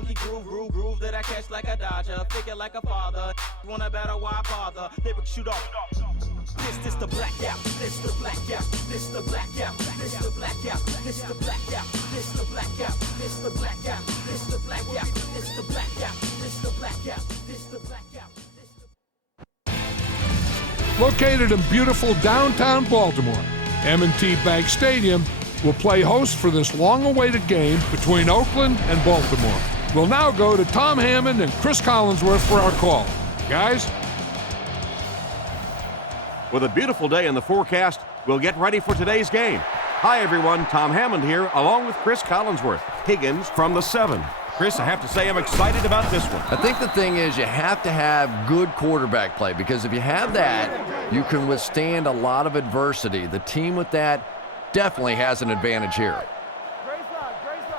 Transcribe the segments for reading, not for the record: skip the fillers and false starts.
funky groove that I catch like a dodger, figure like a father. Wanna battle, why bother? Lyric shoot off. This the blackout. This the blackout. This the blackout. This the blackout. This the blackout. This the blackout. This the blackout. This the blackout. This the blackout. This the blackout. This the blackout. Located in beautiful downtown Baltimore, M&T Bank Stadium will play host for this long-awaited game between Oakland and Baltimore. We'll now go to Tom Hammond and Chris Collinsworth for our call. Guys? With a beautiful day in the forecast, we'll get ready for today's game. Hi, everyone. Tom Hammond here, along with Chris Collinsworth. Higgins from the 7. Chris, I have to say I'm excited about this one. I think the thing is you have to have good quarterback play, because if you have that, you can withstand a lot of adversity. The team with that definitely has an advantage here.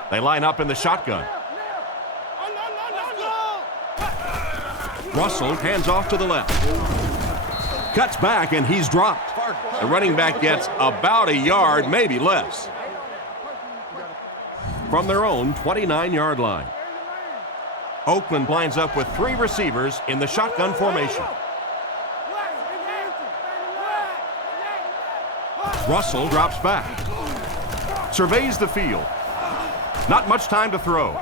They line up in the shotgun. Russell hands off to the left. Cuts back, and he's dropped. The running back gets about a yard, maybe less. From their own 29-yard line. Oakland lines up with 3 receivers in the shotgun formation. Russell drops back. Surveys the field. Not much time to throw.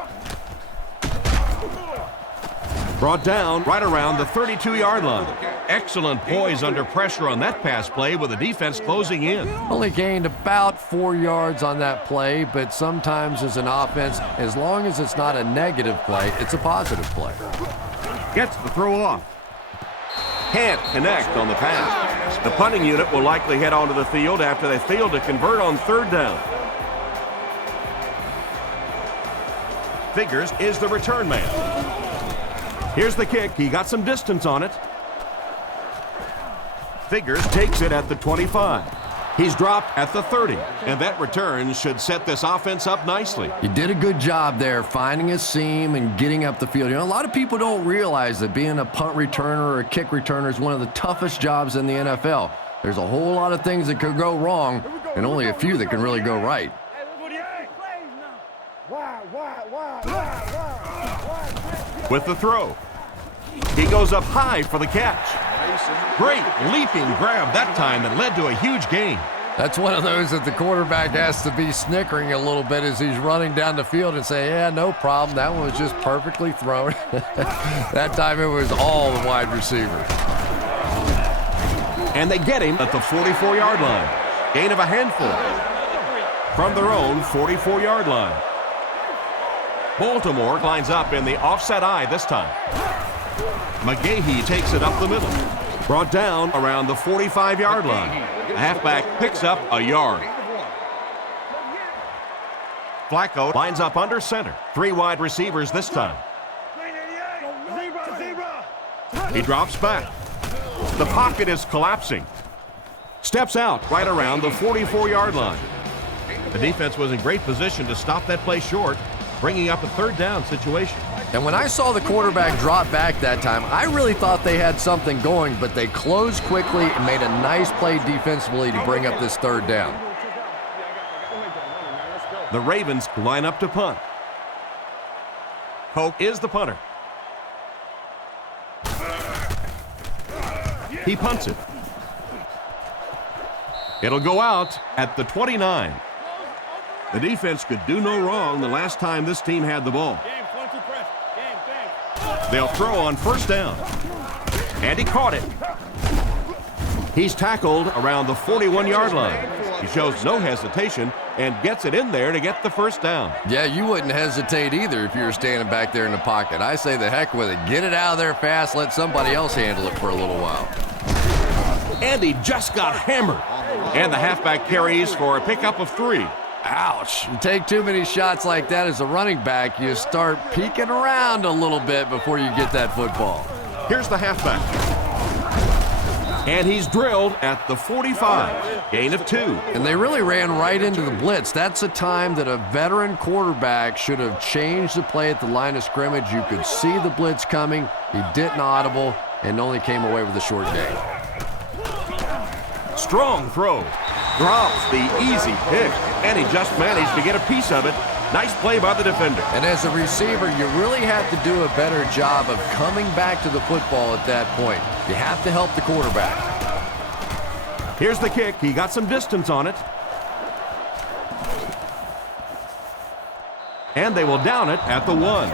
Brought down right around the 32-yard line. Excellent poise under pressure on that pass play with the defense closing in. Only gained about 4 yards on that play, but sometimes as an offense, as long as it's not a negative play, it's a positive play. Gets the throw off. Can't connect on the pass. The punting unit will likely head onto the field after they failed to convert on 3rd down. Figures is the return man. Here's the kick. He got some distance on it. Figures takes it at the 25. He's dropped at the 30, and that return should set this offense up nicely. You did a good job there finding a seam and getting up the field. You know, a lot of people don't realize that being a punt returner or a kick returner is one of the toughest jobs in the NFL. There's a whole lot of things that could go wrong and only a few that can really go right. With the throw. He goes up high for the catch. Great leaping grab that time that led to a huge gain. That's one of those that the quarterback has to be snickering a little bit as he's running down the field and say, yeah, no problem. That one was just perfectly thrown. That time it was all the wide receivers. And they get him at the 44-yard line. Gain of a handful. From their own 44-yard line. Baltimore lines up in the offset eye this time. McGahee takes it up the middle. Brought down around the 45-yard line. The halfback picks up a yard. Flacco lines up under center. 3 wide receivers this time. He drops back. The pocket is collapsing. Steps out right around the 44-yard line. The defense was in great position to stop that play short, bringing up a 3rd down situation. And when I saw the quarterback drop back that time, I really thought they had something going, but they closed quickly and made a nice play defensively to bring up this 3rd down. The Ravens line up to punt. Polk is the punter. He punts it. It'll go out at the 29. The defense could do no wrong the last time this team had the ball. They'll throw on 1st down. And he caught it. He's tackled around the 41-yard line. He shows no hesitation and gets it in there to get the 1st down. Yeah, you wouldn't hesitate either if you were standing back there in the pocket. I say the heck with it. Get it out of there fast. Let somebody else handle it for a little while. And he just got hammered. And the halfback carries for a pickup of 3. Ouch. You take too many shots like that as a running back, you start peeking around a little bit before you get that football. Here's the halfback. And he's drilled at the 45. Gain of 2. And they really ran right into the blitz. That's a time that a veteran quarterback should have changed the play at the line of scrimmage. You could see the blitz coming. He didn't audible and only came away with a short gain. Strong throw. Drops the easy pick. And he just managed to get a piece of it Nice play by the defender. And as a receiver, you really have to do a better job of coming back to the football at that point. You have to help the quarterback. Here's the kick. He got some distance on it. And they will down it at the 1.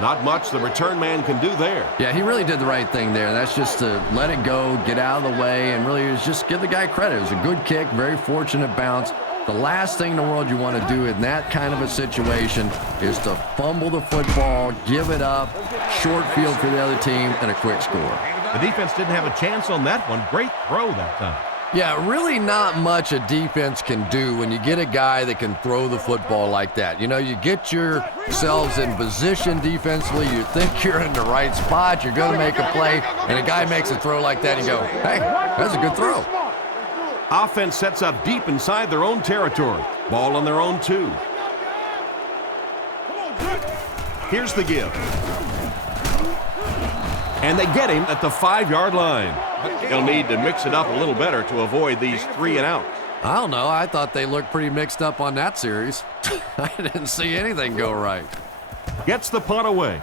Not much the return man can do there. Yeah, he really did the right thing there. That's just to let it go, get out of the way, and really just give the guy credit. It was a good kick, very fortunate bounce. The last thing in the world you want to do in that kind of a situation is to fumble the football, give it up, short field for the other team, and a quick score. The defense didn't have a chance on that one. Great throw that time. Yeah, really not much a defense can do when you get a guy that can throw the football like that. You know, you get yourselves in position defensively, you think you're in the right spot, you're going to make a play, and a guy makes a throw like that, and you go, hey, that's a good throw. Offense sets up deep inside their own territory. Ball on their own 2. Here's the give. And they get him at the 5-yard line. He'll need to mix it up a little better to avoid these 3 and outs. I don't know. I thought they looked pretty mixed up on that series. I didn't see anything go right. Gets the punt away.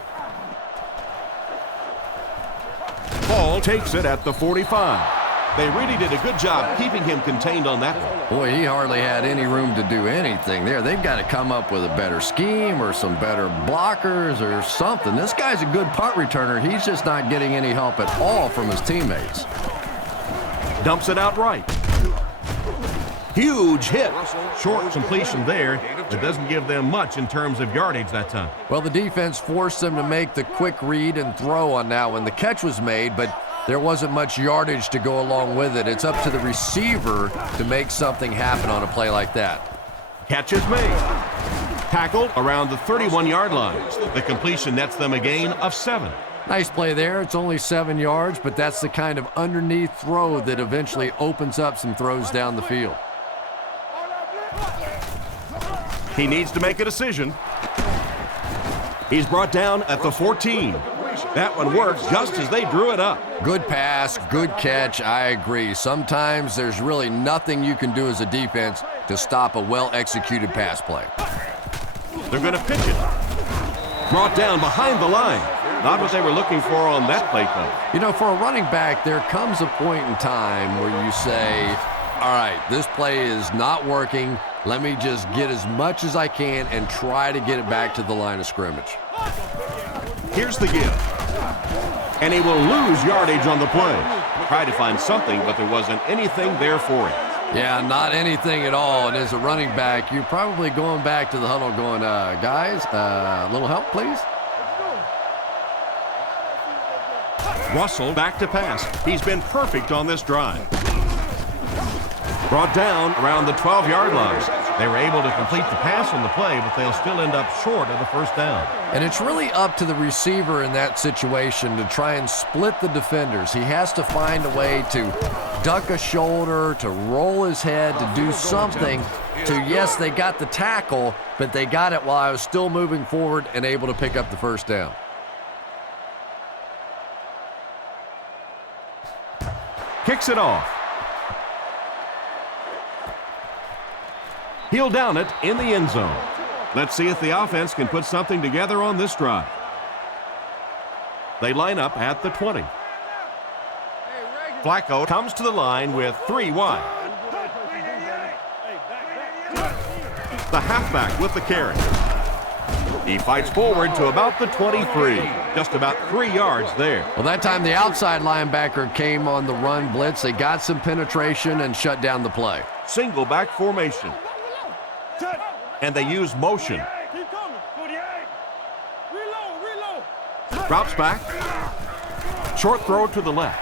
Ball takes it at the 45. They really did a good job keeping him contained on that one. Boy, he hardly had any room to do anything there. They've got to come up with a better scheme or some better blockers or something. This guy's a good punt returner. He's just not getting any help at all from his teammates. Dumps it out right. Huge hit. Short completion there. It doesn't give them much in terms of yardage that time. Well, the defense forced them to make the quick read and throw on that one. The catch was made, but there wasn't much yardage to go along with it. It's up to the receiver to make something happen on a play like that. Catch is made. Tackled around the 31-yard line. The completion nets them a gain of 7. Nice play there. It's only 7 yards, but that's the kind of underneath throw that eventually opens up some throws down the field. He needs to make a decision. He's brought down at the 14. That one worked just as they drew it up. Good pass, good catch, I agree. Sometimes there's really nothing you can do as a defense to stop a well-executed pass play. They're going to pitch it. Brought down behind the line. Not what they were looking for on that play call. You know, for a running back, there comes a point in time where you say, all right, this play is not working. Let me just get as much as I can and try to get it back to the line of scrimmage. Here's the give. And he will lose yardage on the play. Tried to find something, but there wasn't anything there for him. Yeah, not anything at all. And as a running back, you're probably going back to the huddle going, guys, a little help, please? Russell back to pass. He's been perfect on this drive. Brought down around the 12-yard line. They were able to complete the pass on the play, but they'll still end up short of the first down. And it's really up to the receiver in that situation to try and split the defenders. He has to find a way to duck a shoulder, to roll his head, to do something to, yes, they got the tackle, but they got it while I was still moving forward and able to pick up the first down. Kicks it off. He'll down it in the end zone. Let's see if the offense can put something together on this drive. They line up at the 20. Flacco comes to the line with 3 wide. The halfback with the carry. He fights forward to about the 23. Just about 3 yards there. Well, that time the outside linebacker came on the run blitz. They got some penetration and shut down the play. Single back formation. And they use motion. Drops back. Short throw to the left.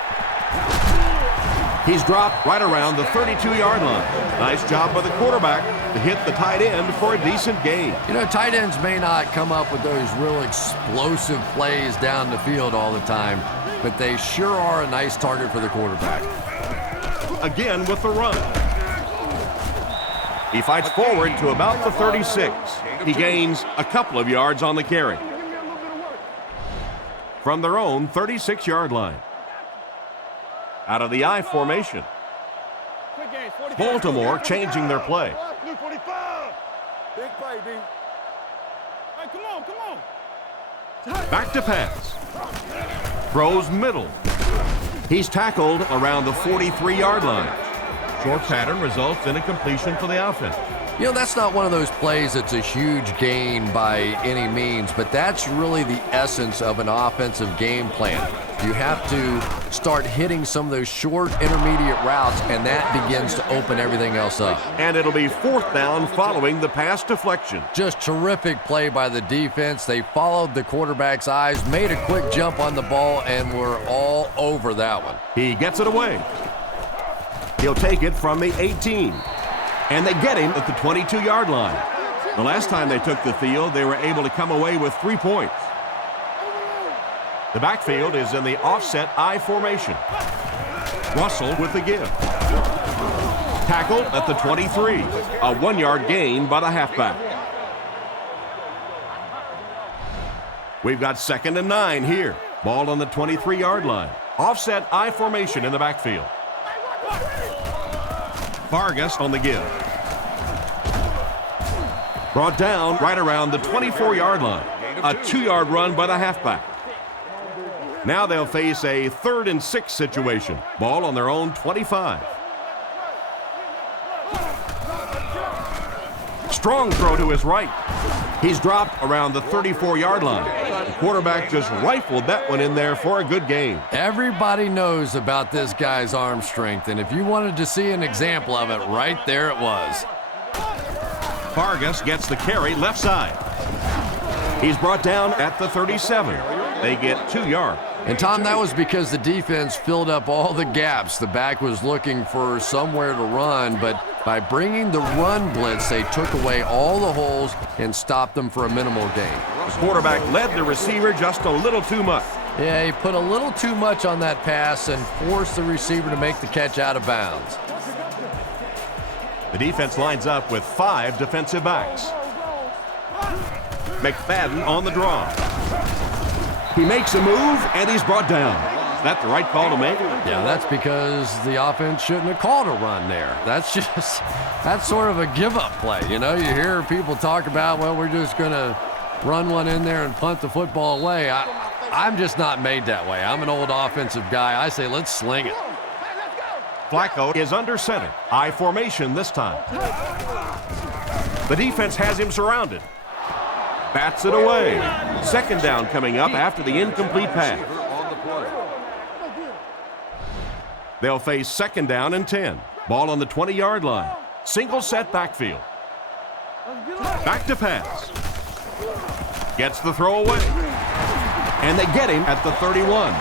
He's dropped right around the 32-yard line. Nice job by the quarterback to hit the tight end for a decent gain. You know, tight ends may not come up with those real explosive plays down the field all the time, but they sure are a nice target for the quarterback. Again with the run. He fights forward to about the 36. He gains a couple of yards on the carry. From their own 36-yard line. Out of the I formation. Baltimore changing their play. Back to pass. Throws middle. He's tackled around the 43-yard line. Short pattern results in a completion for the offense. You know, that's not one of those plays that's a huge gain by any means, but that's really the essence of an offensive game plan. You have to start hitting some of those short intermediate routes, and that begins to open everything else up. And it'll be 4th down following the pass deflection. Just terrific play by the defense. They followed the quarterback's eyes, made a quick jump on the ball, and were all over that one. He gets it away. He'll take it from the 18. And they get him at the 22-yard line. The last time they took the field, they were able to come away with 3 points. The backfield is in the offset I formation. Russell with the give. Tackle at the 23. A 1-yard gain by the halfback. We've got 2nd and 9 here. Ball on the 23-yard line. Offset I formation in the backfield. Vargas on the give. Brought down right around the 24-yard line. A 2-yard run by the halfback. Now they'll face a 3rd and 6 situation. Ball on their own 25. Strong throw to his right. He's dropped around the 34-yard line. The quarterback just rifled that one in there for a good gain. Everybody knows about this guy's arm strength, and if you wanted to see an example of it, right there it was. Vargas gets the carry left side. He's brought down at the 37. They get 2 yards. And Tom, that was because the defense filled up all the gaps. The back was looking for somewhere to run, but by bringing the run blitz, they took away all the holes and stopped them for a minimal gain. The quarterback led the receiver just a little too much. Yeah, he put a little too much on that pass and forced the receiver to make the catch out of bounds. The defense lines up with 5 defensive backs. McFadden on the draw. He makes a move, and he's brought down. Is that the right call to make? Yeah, that's because the offense shouldn't have called a run there. That's sort of a give-up play. You know, you hear people talk about, well, we're just going to run one in there and punt the football away. I'm just not made that way. I'm an old offensive guy. I say, let's sling it. Flacco is under center. I formation this time. The defense has him surrounded. Bats it away. 2nd down coming up after the incomplete pass. They'll face 2nd down and 10. Ball on the 20-yard line. Single set backfield. Back to pass. Gets the throw away. And they get him at the 31.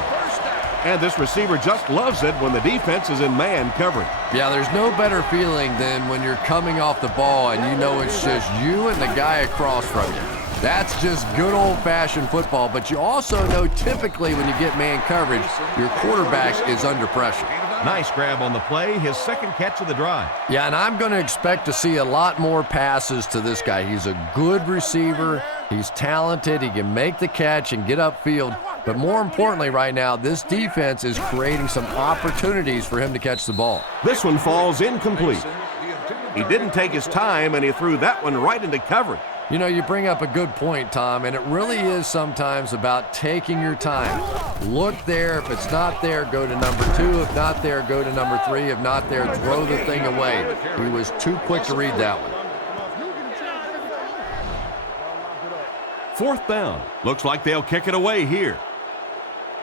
And this receiver just loves it when the defense is in man coverage. Yeah, there's no better feeling than when you're coming off the ball and you know it's just you and the guy across from you. That's just good old-fashioned football, but you also know typically when you get man coverage, your quarterback is under pressure. Nice grab on the play, his 2nd catch of the drive. Yeah, and I'm going to expect to see a lot more passes to this guy. He's a good receiver. He's talented. He can make the catch and get upfield. But more importantly right now, this defense is creating some opportunities for him to catch the ball. This one falls incomplete. He didn't take his time, and he threw that one right into coverage. You know, you bring up a good point, Tom, and it really is sometimes about taking your time. Look there. If it's not there, go to number 2. If not there, go to number 3. If not there, throw the thing away. He was too quick to read that one. 4th down. Looks like they'll kick it away here.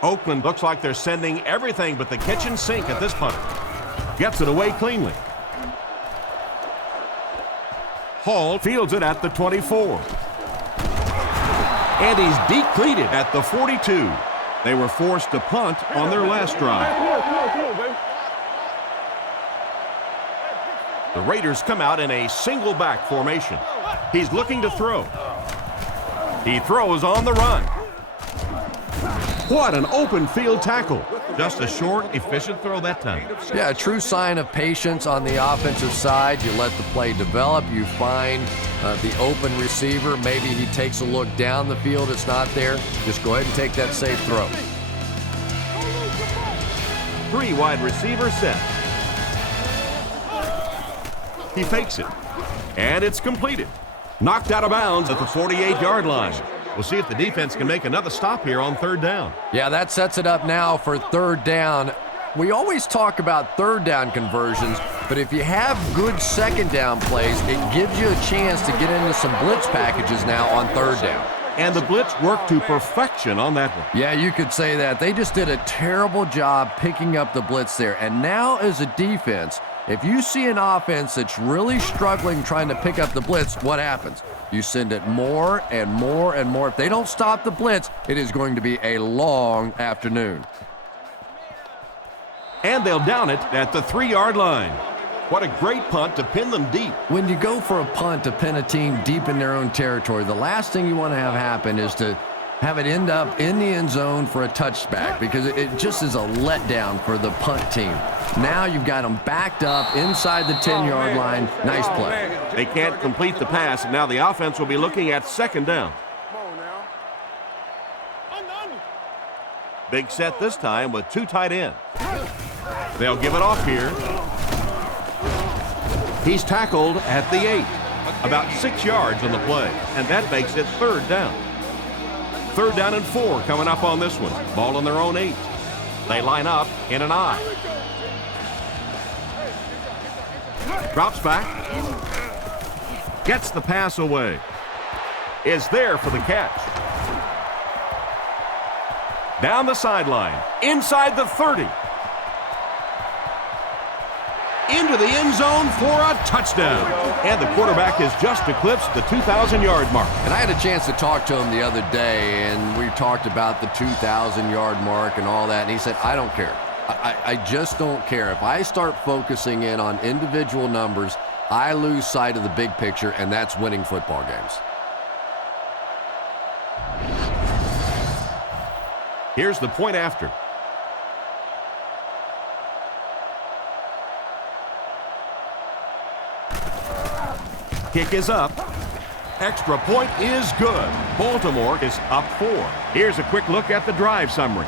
Oakland looks like they're sending everything but the kitchen sink at this punter. Gets it away cleanly. Hall fields it at the 24. And he's depleted at the 42. They were forced to punt on their last drive. The Raiders come out in a single back formation. He's looking to throw. He throws on the run. What an open field tackle. Just a short, efficient throw that time. Yeah, a true sign of patience on the offensive side. You let the play develop. You find the open receiver. Maybe he takes a look down the field. It's not there. Just go ahead and take that safe throw. 3 wide receiver set. He fakes it. And it's completed. Knocked out of bounds at the 48-yard line. We'll see if the defense can make another stop here on third down. Yeah, that sets it up now for third down. We always talk about third down conversions, but if you have good second down plays, it gives you a chance to get into some blitz packages now on third down. And the blitz worked to perfection on that one. Yeah, you could say that. They just did a terrible job picking up the blitz there. And now as a defense, if you see an offense that's really struggling trying to pick up the blitz, what happens? You send it more and more and more. If they don't stop the blitz, it is going to be a long afternoon. And they'll down it at the 3-yard line. What a great punt to pin them deep. When you go for a punt to pin a team deep in their own territory, the last thing you want to have happen is to have it end up in the end zone for a touchback, because it just is a letdown for the punt team. Now you've got them backed up inside the 10-yard line. Nice play. They can't complete the pass, and now the offense will be looking at second down. Big set this time with 2 tight ends. They'll give it off here. He's tackled at the 8. About 6 yards on the play, and that makes it third down. Third down and 4 coming up on this one. Ball on their own 8. They line up in an I. Drops back. Gets the pass away. Is there for the catch. Down the sideline. Inside the 30. Into the end zone for a touchdown. And the quarterback has just eclipsed the 2,000-yard mark. And I had a chance to talk to him the other day, and we talked about the 2,000-yard mark and all that, and he said, I don't care. I just don't care. If I start focusing in on individual numbers, I lose sight of the big picture, and that's winning football games. Here's the point after. Kick is up. Extra point is good. Baltimore is up 4. Here's a quick look at the drive summary.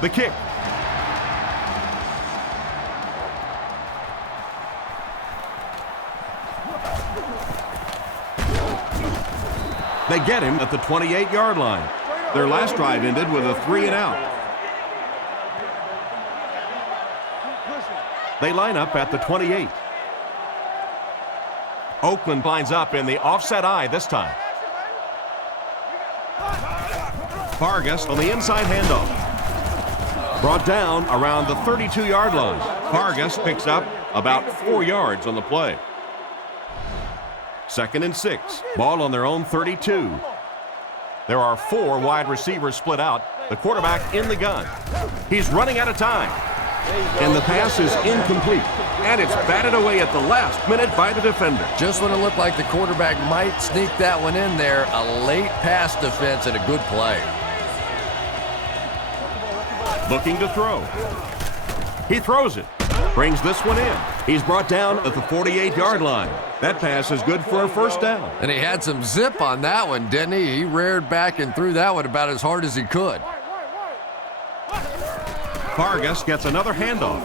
The kick. They get him at the 28-yard line. Their last drive ended with a 3-and-out. They line up at the 28. Oakland lines up in the offset I this time. Vargas on the inside handoff. Brought down around the 32-yard line. Vargas picks up about 4 yards on the play. 2nd and 6. Ball on their own 32. There are 4 wide receivers split out. The quarterback in the gun. He's running out of time. And the pass is incomplete. And it's batted away at the last minute by the defender. Just when it looked like the quarterback might sneak that one in there, a late pass defense and a good play. Looking to throw. He throws it. Brings this one in. He's brought down at the 48-yard line. That pass is good for a first down. And he had some zip on that one, didn't he? He reared back and threw that one about as hard as he could. Vargas gets another handoff.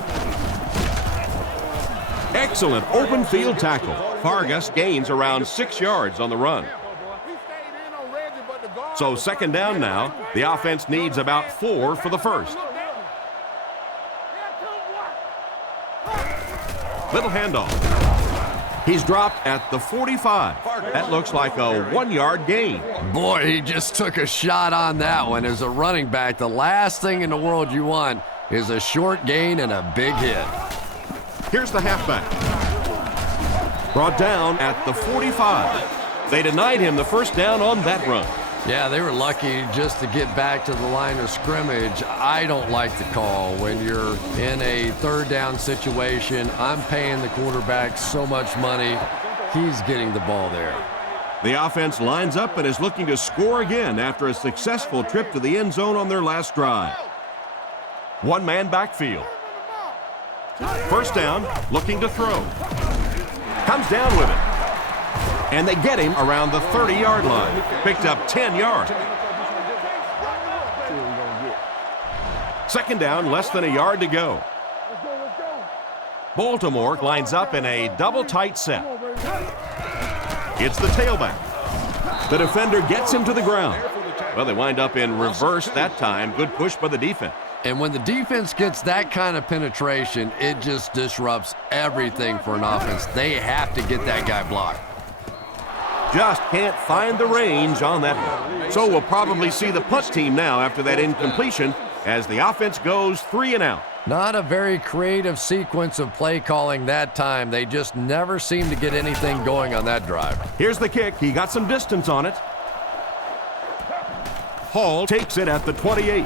Excellent open field tackle. Vargas gains around 6 yards on the run. So 2nd down now. The offense needs about 4 for the first. Little handoff. He's dropped at the 45. That looks like a 1-yard gain. Boy, he just took a shot on that one. As a running back, the last thing in the world you want is a short gain and a big hit. Here's the halfback. Brought down at the 45. They denied him the first down on that run. Yeah, they were lucky just to get back to the line of scrimmage. I don't like the call when you're in a 3rd down situation. I'm paying the quarterback so much money. He's getting the ball there. The offense lines up and is looking to score again after a successful trip to the end zone on their last drive. 1-man backfield. First down, looking to throw. Comes down with it. And they get him around the 30-yard line. Picked up 10 yards. 2nd down, less than a yard to go. Baltimore lines up in a double tight set. It's the tailback. The defender gets him to the ground. Well, they wind up in reverse that time. Good push by the defense. And when the defense gets that kind of penetration, it just disrupts everything for an offense. They have to get that guy blocked. Just can't find the range on that one. So we'll probably see the punt team now after that incompletion as the offense goes 3 and out. Not a very creative sequence of play calling that time. They just never seem to get anything going on that drive. Here's the kick. He got some distance on it. Hall takes it at the 28.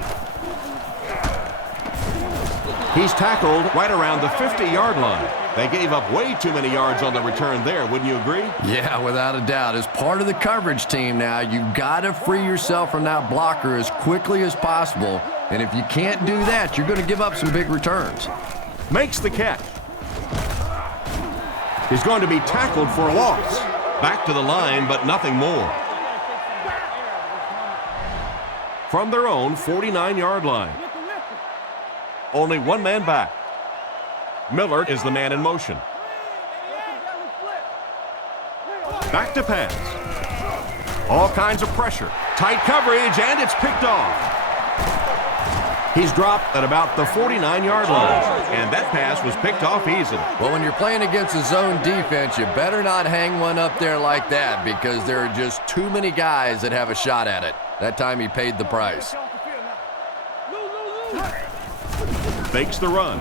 He's tackled right around the 50-yard line. They gave up way too many yards on the return there, wouldn't you agree? Yeah, without a doubt. As part of the coverage team now, you've got to free yourself from that blocker as quickly as possible. And if you can't do that, you're going to give up some big returns. Makes the catch. He's going to be tackled for a loss. Back to the line, but nothing more. From their own 49-yard line. Only one man back. Miller is the man in motion. Back to pass. All kinds of pressure. Tight coverage, and it's picked off. He's dropped at about the 49-yard line, and that pass was picked off easily. Well, when you're playing against a zone defense, you better not hang one up there like that because there are just too many guys that have a shot at it. That time he paid the price. Fakes the run.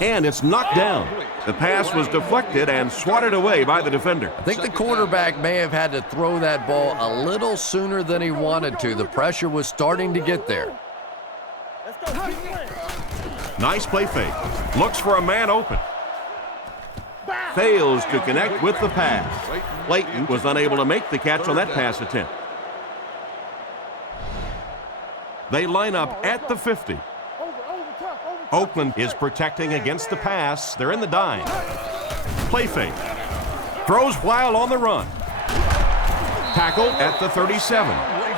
And it's knocked down. The pass was deflected and swatted away by the defender. I think the quarterback may have had to throw that ball a little sooner than he wanted to. The pressure was starting to get there. Nice play fake. Looks for a man open. Fails to connect with the pass. Layton was unable to make the catch on that pass attempt. They line up at the 50. Oakland is protecting against the pass. They're in the dime. Play fake. Throws while on the run. Tackle at the 37.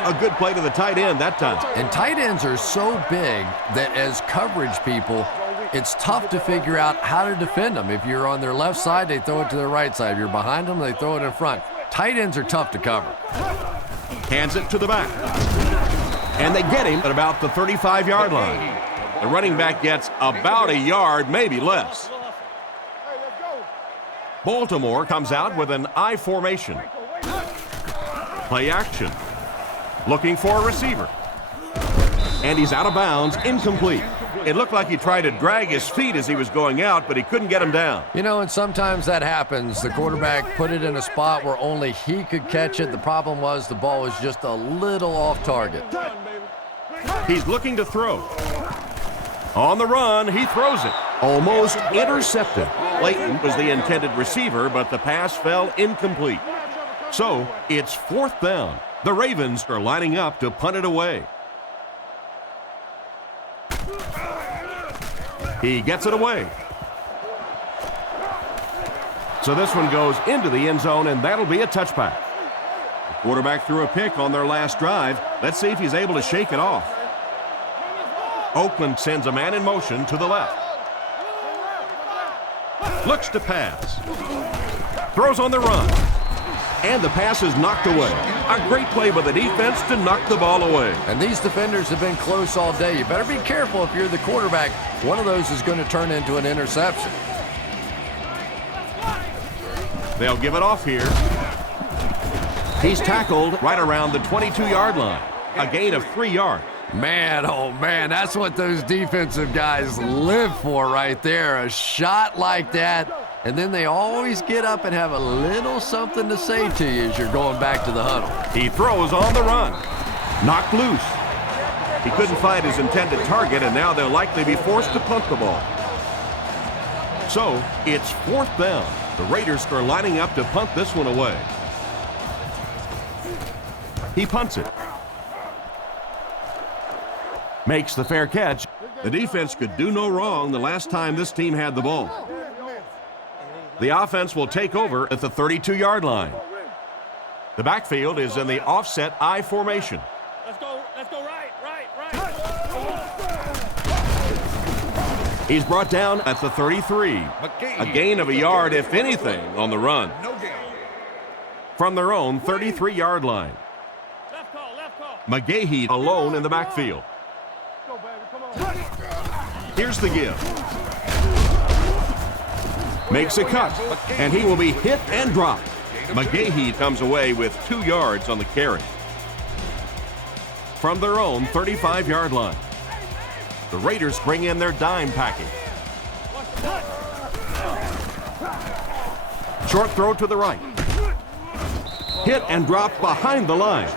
A good play to the tight end that time. And tight ends are so big that as coverage people, it's tough to figure out how to defend them. If you're on their left side, they throw it to their right side. If you're behind them, they throw it in front. Tight ends are tough to cover. Hands it to the back. And they get him at about the 35-yard line. The running back gets about a yard, maybe less. Baltimore comes out with an I formation. Play action. Looking for a receiver. And he's out of bounds, incomplete. It looked like he tried to drag his feet as he was going out, but he couldn't get him down. You know, and sometimes that happens. The quarterback put it in a spot where only he could catch it. The problem was the ball was just a little off target. He's looking to throw. On the run, he throws it. Almost intercepted. Layton was the intended receiver, but the pass fell incomplete. So, it's 4th down. The Ravens are lining up to punt it away. He gets it away. So this one goes into the end zone, and that'll be a touchback. The quarterback threw a pick on their last drive. Let's see if he's able to shake it off. Oakland sends a man in motion to the left. Looks to pass. Throws on the run. And the pass is knocked away. A great play by the defense to knock the ball away. And these defenders have been close all day. You better be careful if you're the quarterback. One of those is going to turn into an interception. They'll give it off here. He's tackled right around the 22-yard line. A gain of 3 yards. Man, oh man, that's what those defensive guys live for right there. A shot like that, and then they always get up and have a little something to say to you as you're going back to the huddle. He throws on the run. Knocked loose. He couldn't find his intended target, and now they'll likely be forced to punt the ball. So, it's 4th down. The Raiders are lining up to punt this one away. He punts it. Makes the fair catch. The defense could do no wrong the last time this team had the ball. The offense will take over at the 32-yard line. The backfield is in the offset I formation. Let's go right. He's brought down at the 33. A gain of a yard, if anything, on the run. From their own 33-yard line. McGahee alone in the backfield. Here's the give. Makes a cut, and he will be hit and dropped. McGahee comes away with 2 yards on the carry. From their own 35-yard line. The Raiders bring in their dime package. Short throw to the right. Hit and drop behind the line.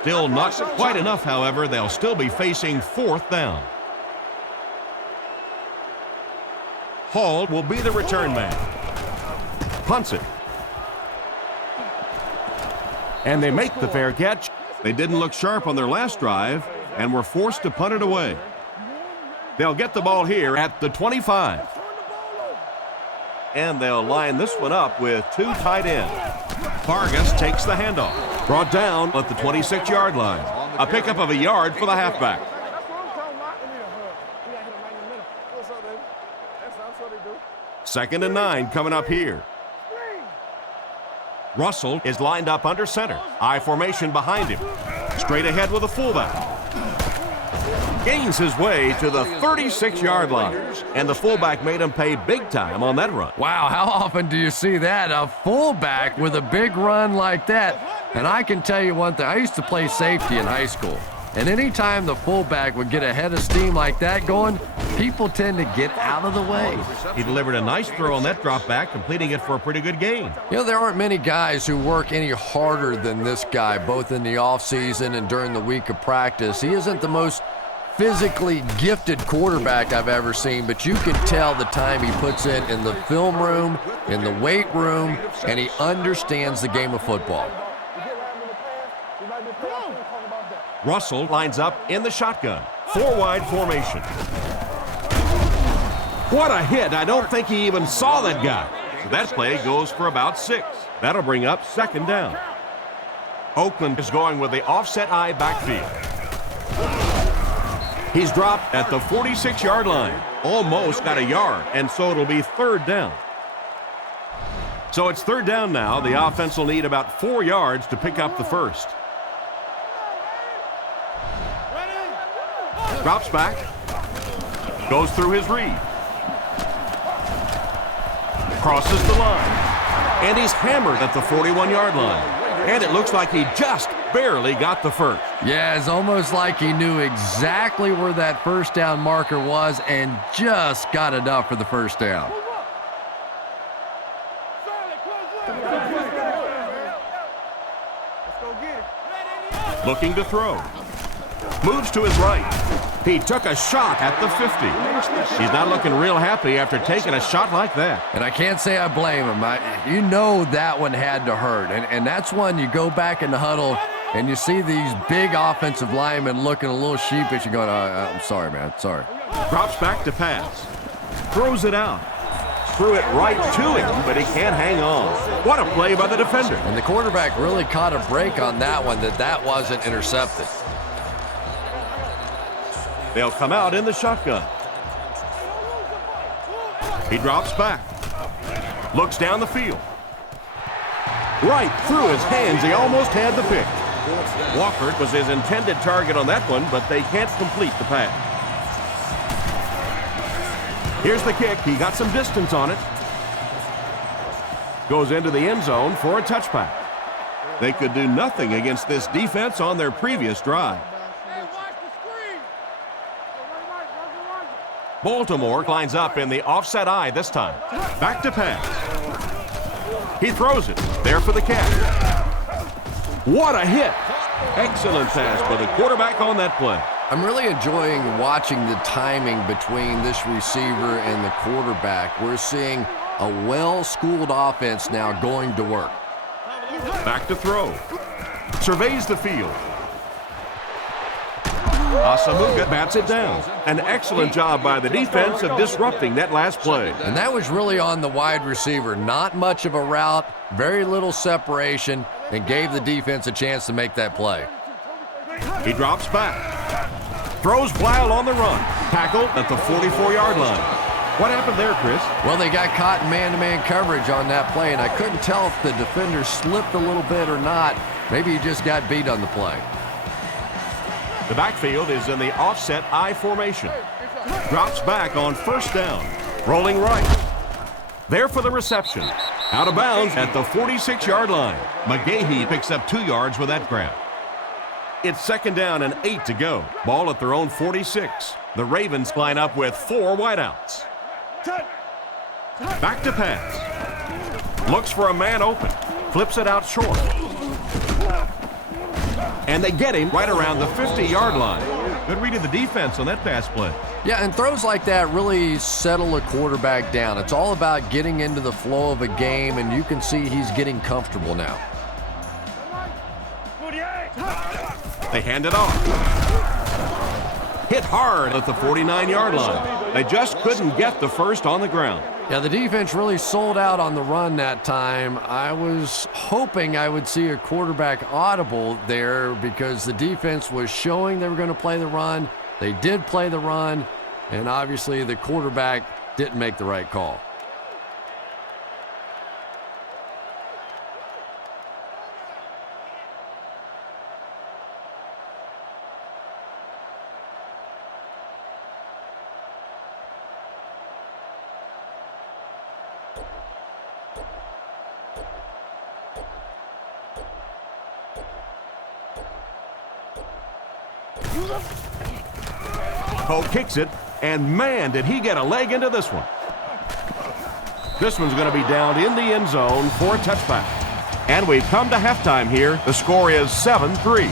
Still not quite enough, however. They'll still be facing 4th down. Hall will be the return man. Punts it. And they make the fair catch. They didn't look sharp on their last drive and were forced to punt it away. They'll get the ball here at the 25. And they'll line this one up with 2 tight ends. Vargas takes the handoff. Brought down at the 26-yard line. A pickup of a yard for the halfback. Second and 9 coming up here. Russell is lined up under center. I formation behind him. Straight ahead with a fullback. Gains his way to the 36-yard line. And the fullback made him pay big time on that run. Wow, how often do you see that? A fullback with a big run like that. And I can tell you one thing. I used to play safety in high school. And anytime the fullback would get a head of steam like that going, people tend to get out of the way. He delivered a nice throw on that drop back, completing it for a pretty good gain. You know, there aren't many guys who work any harder than this guy, both in the offseason and during the week of practice. He isn't the most physically gifted quarterback I've ever seen, but you can tell the time he puts in the film room, in the weight room, and he understands the game of football. Russell lines up in the shotgun. 4-wide formation. What a hit. I don't think he even saw that guy. So that play goes for about 6. That'll bring up 2nd down. Oakland is going with the offset eye backfield. He's dropped at the 46-yard line. Almost got a yard, and so it'll be 3rd down. So it's 3rd down now. The offense will need about 4 yards to pick up the first. Drops back. Goes through his read. Crosses the line. And he's hammered at the 41-yard line. And it looks like he just barely got the first. Yeah, it's almost like he knew exactly where that first down marker was and just got enough for the first down. Looking to throw. Moves to his right. He took a shot at the 50. He's not looking real happy after taking a shot like that. And I can't say I blame him. You know that one had to hurt. And that's one you go back in the huddle and you see these big offensive linemen looking a little sheepish and going, I'm sorry, man, sorry. Drops back to pass. Throws it out. Threw it right to him, but he can't hang on. What a play by the defender. And the quarterback really caught a break on that one, that wasn't intercepted. They'll come out in the shotgun. He drops back. Looks down the field. Right through his hands. He almost had the pick. Walker was his intended target on that one, but they can't complete the pass. Here's the kick. He got some distance on it. Goes into the end zone for a touchback. They could do nothing against this defense on their previous drive. Baltimore lines up in the offset eye this time. Back to pass. He throws it. There for the catch. What a hit. Excellent pass by the quarterback on that play. I'm really enjoying watching the timing between this receiver and the quarterback. We're seeing a well-schooled offense now going to work. Back to throw. Surveys the field. Asamuga bats it down. An excellent job by the defense of disrupting that last play. And that was really on the wide receiver. Not much of a route, very little separation, and gave the defense a chance to make that play. He drops back. Throws while on the run. Tackled at the 44-yard line. What happened there, Chris? Well, they got caught in man-to-man coverage on that play, and I couldn't tell if the defender slipped a little bit or not. Maybe he just got beat on the play. The backfield is in the offset I formation. Drops back on first down. Rolling right. There for the reception. Out of bounds at the 46-yard line. McGahee picks up 2 yards with that grab. It's second down and 8 to go. Ball at their own 46. The Ravens line up with 4 wideouts. Back to pass. Looks for a man open. Flips it out short. And they get him right around the 50-yard line. Good read of the defense on that pass play. Yeah, and throws like that really settle a quarterback down. It's all about getting into the flow of a game, and you can see he's getting comfortable now. They hand it off. Hit hard at the 49-yard line. They just couldn't get the first on the ground. Yeah, the defense really sold out on the run that time. I was hoping I would see a quarterback audible there because the defense was showing they were going to play the run. They did play the run, and obviously the quarterback didn't make the right call. Cole kicks it, and man, did he get a leg into this one. This one's going to be down in the end zone for a touchback. And we've come to halftime here. The score is 7-3.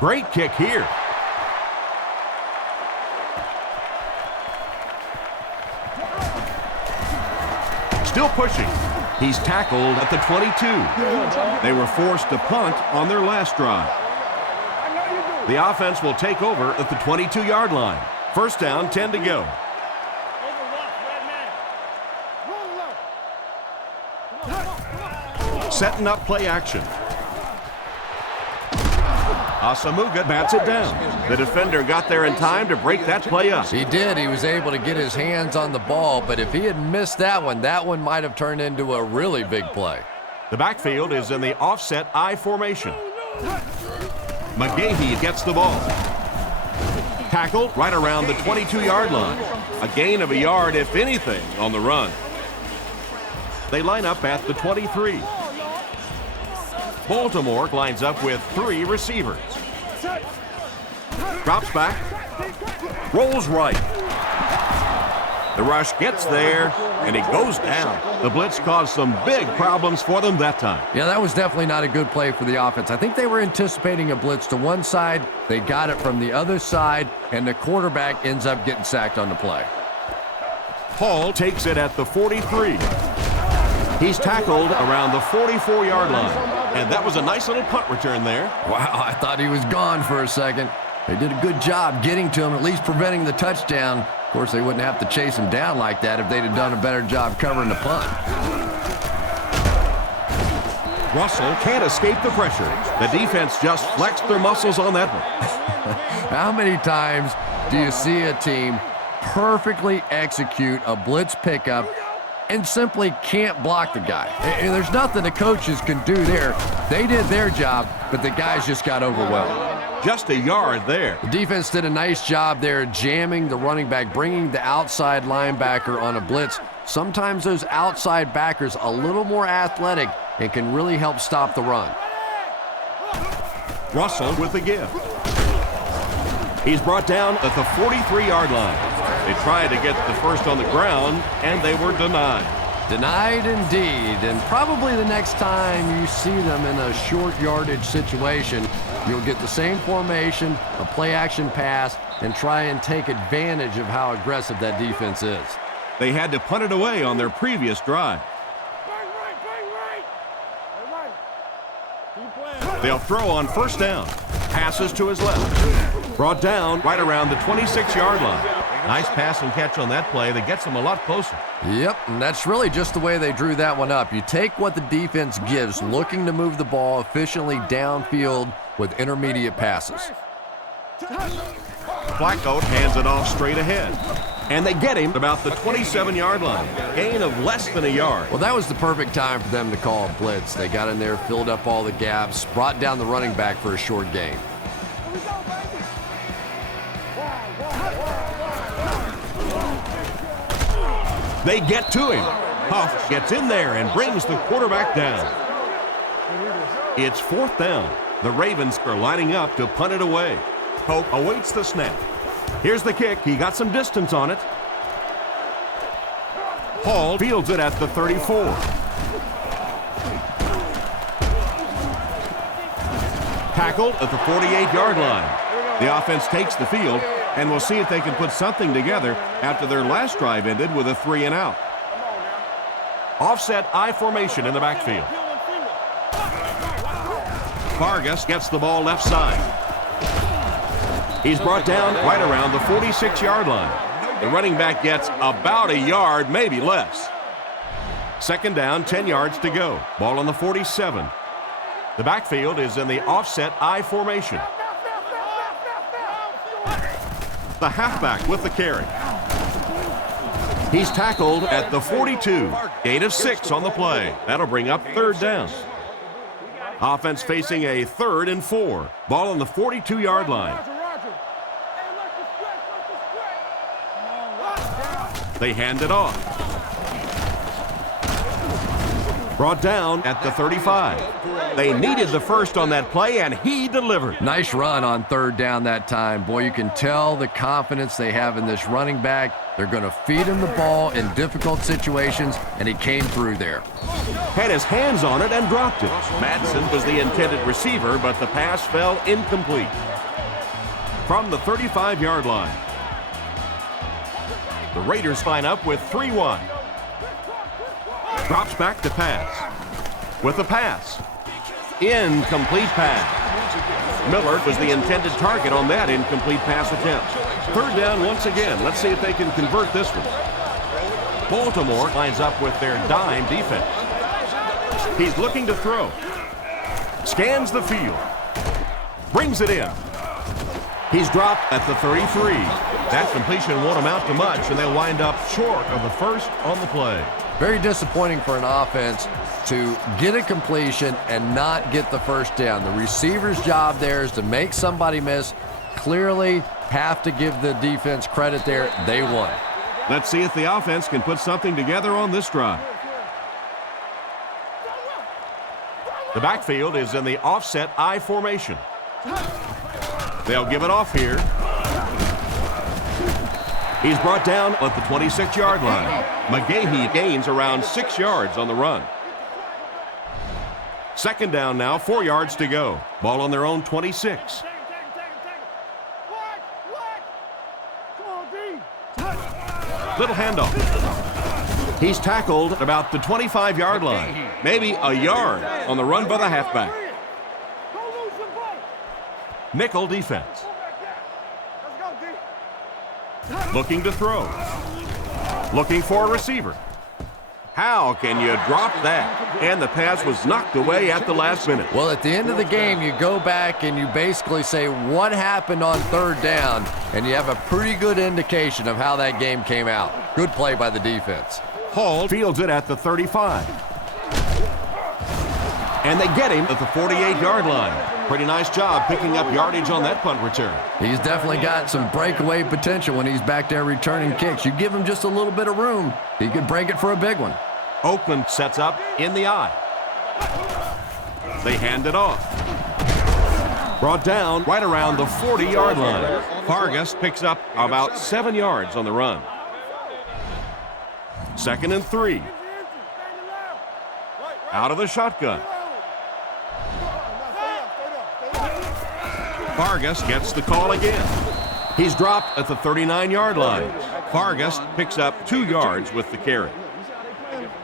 Great kick here. Still pushing. He's tackled at the 22. They were forced to punt on their last drive. The offense will take over at the 22-yard line. First down, 10 to go. Setting up play action. Asamuga bats it down. The defender got there in time to break that play up. He did. He was able to get his hands on the ball, but if he had missed that one might have turned into a really big play. The backfield is in the offset I formation. McGahee gets the ball. Tackled right around the 22-yard line. A gain of a yard, if anything, on the run. They line up at the 23. Baltimore lines up with 3 receivers. Drops back. Rolls right. The rush gets there, and he goes down. The blitz caused some big problems for them that time. Yeah, that was definitely not a good play for the offense. I think they were anticipating a blitz to one side. They got it from the other side, and the quarterback ends up getting sacked on the play. Hall takes it at the 43. He's tackled around the 44-yard line. And that was a nice little punt return there. Wow, I thought he was gone for a second. They did a good job getting to him, at least preventing the touchdown. Of course, they wouldn't have to chase him down like that if they'd have done a better job covering the punt. Russell can't escape the pressure. The defense just flexed their muscles on that one. How many times do you see a team perfectly execute a blitz pickup and simply can't block the guy? And there's nothing the coaches can do there. They did their job, but the guys just got overwhelmed. Just a yard there. The defense did a nice job there jamming the running back, bringing the outside linebacker on a blitz. Sometimes those outside backers a little more athletic and can really help stop the run. Russell with the give. He's brought down at the 43-yard line. They tried to get the first on the ground, and they were denied. Denied indeed, and probably the next time you see them in a short yardage situation, you'll get the same formation, a play-action pass, and try and take advantage of how aggressive that defense is. They had to punt it away on their previous drive. They'll throw on first down. Passes to his left. Brought down right around the 26-yard line. Nice pass and catch on that play that gets them a lot closer. Yep, and that's really just the way they drew that one up. You take what the defense gives, looking to move the ball efficiently downfield with intermediate passes. Flacco hands it off straight ahead. And they get him about the 27-yard line. Gain of less than a yard. Well, that was the perfect time for them to call a blitz. They got in there, filled up all the gaps, brought down the running back for a short gain. They get to him. Huff gets in there and brings the quarterback down. It's 4th down. The Ravens are lining up to punt it away. Pope awaits the snap. Here's the kick. He got some distance on it. Hall fields it at the 34. Tackled at the 48-yard line. The offense takes the field, and we'll see if they can put something together after their last drive ended with a 3-and-out. Offset I formation in the backfield. Vargas gets the ball left side. He's brought down right around the 46-yard line. The running back gets about a yard, maybe less. 2nd down, 10 yards to go. Ball on the 47. The backfield is in the offset I formation. The halfback with the carry. He's tackled at the 42. Gain of 6 on the play. That'll bring up 3rd down. Offense facing a 3rd and 4. Ball on the 42-yard line. They hand it off. Brought down at the 35. They needed the first on that play, and he delivered. Nice run on 3rd down that time. Boy, you can tell the confidence they have in this running back. They're going to feed him the ball in difficult situations, and he came through there. Had his hands on it and dropped it. Madsen was the intended receiver, but the pass fell incomplete. From the 35-yard line. The Raiders line up with 3-1. Drops back to pass. With the pass. Incomplete pass. Miller was the intended target on that incomplete pass attempt. 3rd down once again. Let's see if they can convert this one. Baltimore lines up with their dime defense. He's looking to throw. Scans the field. Brings it in. He's dropped at the 33. That completion won't amount to much, and they'll wind up short of the first on the play. Very disappointing for an offense to get a completion and not get the first down. The receiver's job there is to make somebody miss. Clearly have to give the defense credit there. They won. Let's see if the offense can put something together on this drive. The backfield is in the offset I formation. They'll give it off here. He's brought down at the 26-yard line. McGahee gains around 6 yards on the run. 2nd down now, 4 yards to go. Ball on their own 26. Little handoff. He's tackled at about the 25-yard line. Maybe a yard on the run by the halfback. Nickel defense. Looking to throw. Looking for a receiver. How can you drop that? And the pass was knocked away at the last minute. Well, at the end of the game, you go back and you basically say what happened on 3rd down, and you have a pretty good indication of how that game came out. Good play by the defense. Hall fields it at the 35. And they get him at the 48-yard line. Pretty nice job picking up yardage on that punt return. He's definitely got some breakaway potential when he's back there returning kicks. You give him just a little bit of room, he could break it for a big one. Oakland sets up in the I. They hand it off. Brought down right around the 40-yard line. Vargas picks up about 7 yards on the run. 2nd and 3. Out of the shotgun. Vargas gets the call again. He's dropped at the 39-yard line. Vargas picks up 2 yards with the carry.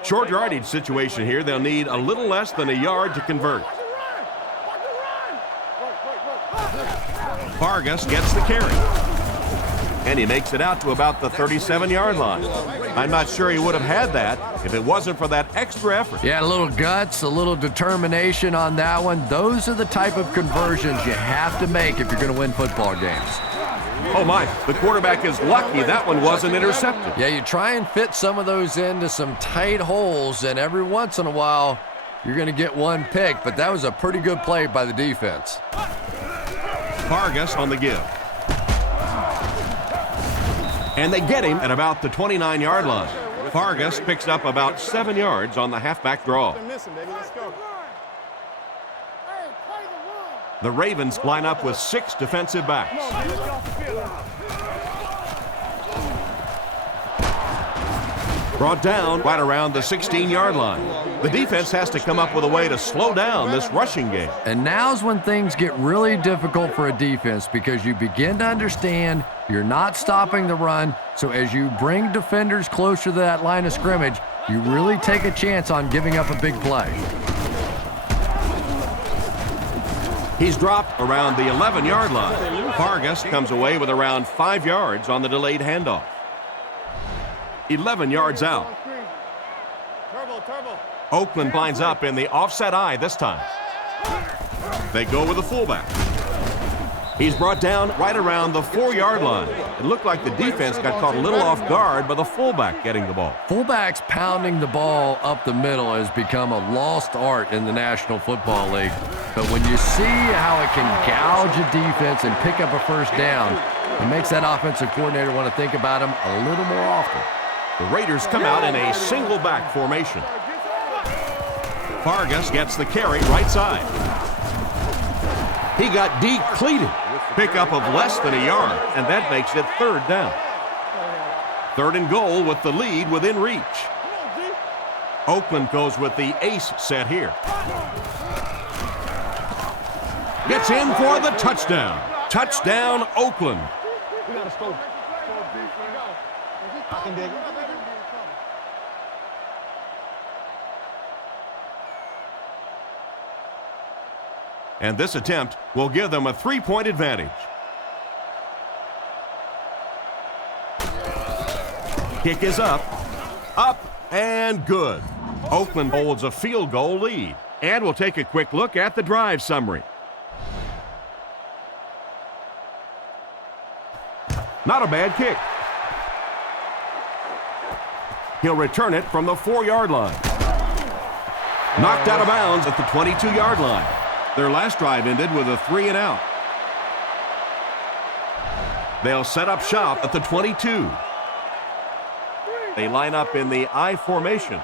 Short yardage situation here. They'll need a little less than a yard to convert. Vargas gets the carry. And he makes it out to about the 37-yard line. I'm not sure he would have had that if it wasn't for that extra effort. Yeah, a little guts, a little determination on that one. Those are the type of conversions you have to make if you're going to win football games. Oh my, the quarterback is lucky that one wasn't intercepted. Yeah, you try and fit some of those into some tight holes, and every once in a while, you're going to get one pick, but that was a pretty good play by the defense. Vargas on the give. And they get him at about the 29-yard line. Vargas picks up about 7 yards on the halfback draw. The Ravens line up with 6 defensive backs. Brought down right around the 16-yard line. The defense has to come up with a way to slow down this rushing game. And now's when things get really difficult for a defense because you begin to understand you're not stopping the run. So as you bring defenders closer to that line of scrimmage, you really take a chance on giving up a big play. He's dropped around the 11-yard line. Vargas comes away with around 5 yards on the delayed handoff. 11 yards out. Oakland lines up in the offset eye this time. They go with the fullback. He's brought down right around the 4-yard line. It looked like the defense got caught a little off guard by the fullback getting the ball. Fullbacks pounding the ball up the middle has become a lost art in the National Football League. But when you see how it can gouge a defense and pick up a first down, it makes that offensive coordinator want to think about him a little more often. The Raiders come out in a single back formation. Vargas gets the carry right side. He got decleated. Pickup of less than a yard, and that makes it 3rd down. 3rd and goal with the lead within reach. Oakland goes with the ace set here. Gets in for the touchdown. Touchdown, Oakland. And this attempt will give them a 3-point advantage. Kick is up, and good. Oakland holds a field goal lead. And we'll take a quick look at the drive summary. Not a bad kick. He'll return it from the 4-yard line. Knocked out of bounds at the 22-yard line. Their last drive ended with a 3-and-out. They'll set up shop at the 22. They line up in the I formation.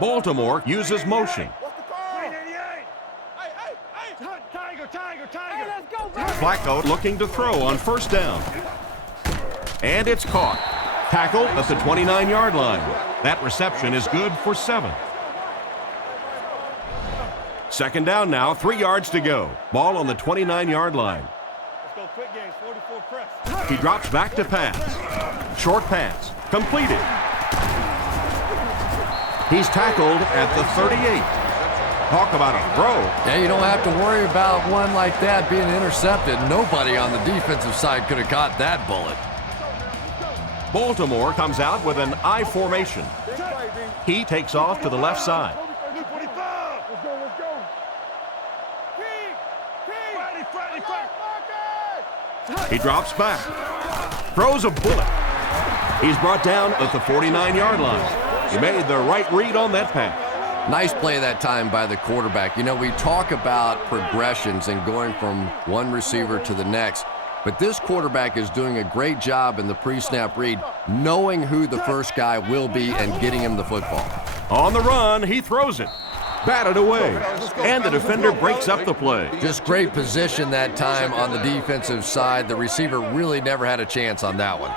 Baltimore uses motion. Flacco looking to throw on 1st down. And it's caught. Tackled at the 29-yard line. That reception is good for 7. 2nd down now, 3 yards to go. Ball on the 29-yard line. Let's go quick games, 44 press. He drops back to pass. Short pass. Completed. He's tackled at the 38. Talk about a throw. Yeah, you don't have to worry about one like that being intercepted. Nobody on the defensive side could have caught that bullet. Baltimore comes out with an I formation. He takes off to the left side. He drops back. Throws a bullet. He's brought down at the 49-yard line. He made the right read on that pass. Nice play that time by the quarterback. You know, we talk about progressions and going from one receiver to the next, but this quarterback is doing a great job in the pre-snap read, knowing who the first guy will be and getting him the football. On the run, he throws it. Batted away, and the defender breaks up the play. Just great position that time on the defensive side. The receiver really never had a chance on that one.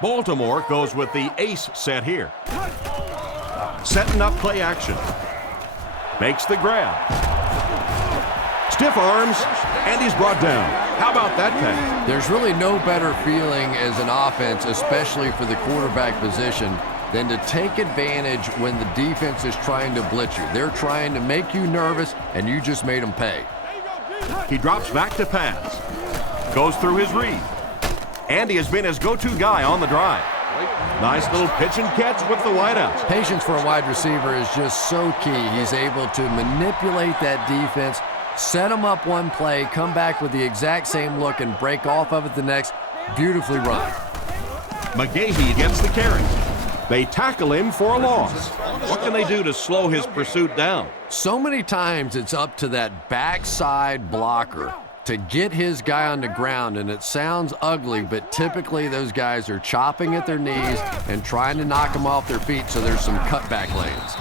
Baltimore goes with the ace set here. Setting up play action. Makes the grab. Stiff arms, and he's brought down. How about that pass? There's really no better feeling as an offense, especially for the quarterback position, than to take advantage when the defense is trying to blitz you. They're trying to make you nervous, and you just made them pay. He drops back to pass. Goes through his read. And he has been his go-to guy on the drive. Nice little pitch and catch with the wideouts. Patience for a wide receiver is just so key. He's able to manipulate that defense, set them up one play, come back with the exact same look, and break off of it the next. Beautifully run. McGahee gets the carry. They tackle him for a loss. What can they do to slow his pursuit down? So many times it's up to that backside blocker to get his guy on the ground, and it sounds ugly, but typically those guys are chopping at their knees and trying to knock them off their feet, so there's some cutback lanes.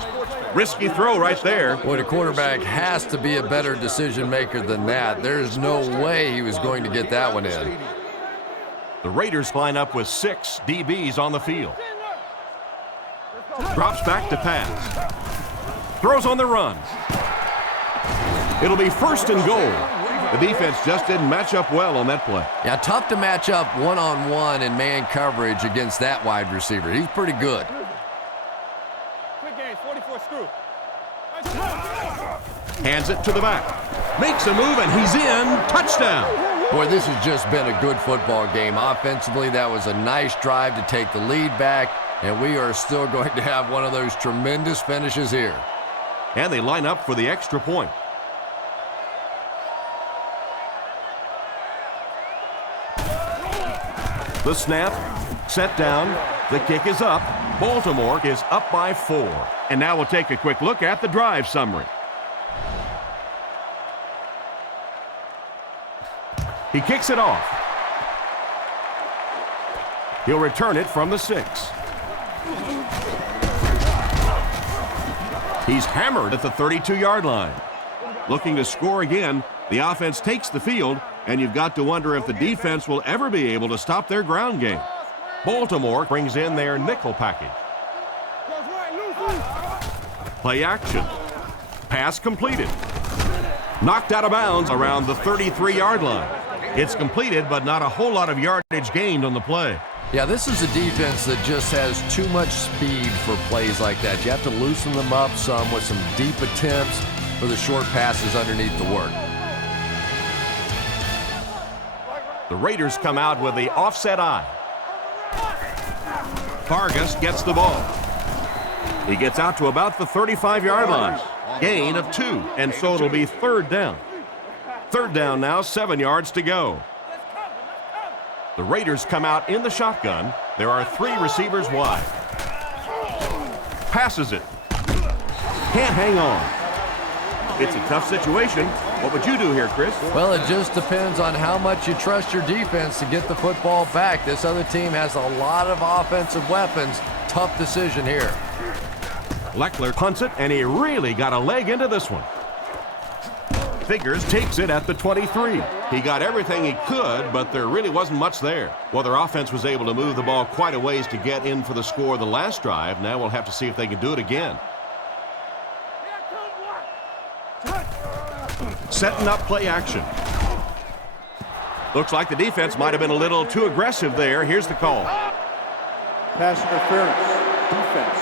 Risky throw right there. Boy, the quarterback has to be a better decision maker than that. There's no way he was going to get that one in. The Raiders line up with 6 DBs on the field. Drops back to pass. Throws on the run. It'll be 1st and goal. The defense just didn't match up well on that play. Yeah, tough to match up one-on-one in man coverage against that wide receiver. He's pretty good. Quick game, 44 screw. Hands it to the back. Makes a move, and he's in. Touchdown. Boy, this has just been a good football game. Offensively, that was a nice drive to take the lead back, and we are still going to have one of those tremendous finishes here. And they line up for the extra point. The snap, set down, the kick is up. Baltimore is up by 4. And now we'll take a quick look at the drive summary. He kicks it off. He'll return it from the 6. He's hammered at the 32-yard line. Looking to score again, the offense takes the field, and you've got to wonder if the defense will ever be able to stop their ground game. Baltimore brings in their nickel package. Play action. Pass completed. Knocked out of bounds around the 33-yard line. It's completed, but not a whole lot of yardage gained on the play. Yeah, this is a defense that just has too much speed for plays like that. You have to loosen them up some with some deep attempts for the short passes underneath the work. The Raiders come out with the offset eye. Vargas gets the ball. He gets out to about the 35-yard line. Gain of 2, and so it'll be 3rd down. 3rd down now, 7 yards to go. The Raiders come out in the shotgun. There are 3 receivers wide. Passes it. Can't hang on. It's a tough situation. What would you do here, Chris? Well, it just depends on how much you trust your defense to get the football back. This other team has a lot of offensive weapons. Tough decision here. Leckler punts it, and he really got a leg into this one. Figures takes it at the 23. He got everything he could, but there really wasn't much there. Well, their offense was able to move the ball quite a ways to get in for the score the last drive. Now we'll have to see if they can do it again. Setting up play action. Looks like the defense might have been a little too aggressive there. Here's the call. Pass interference. Defense.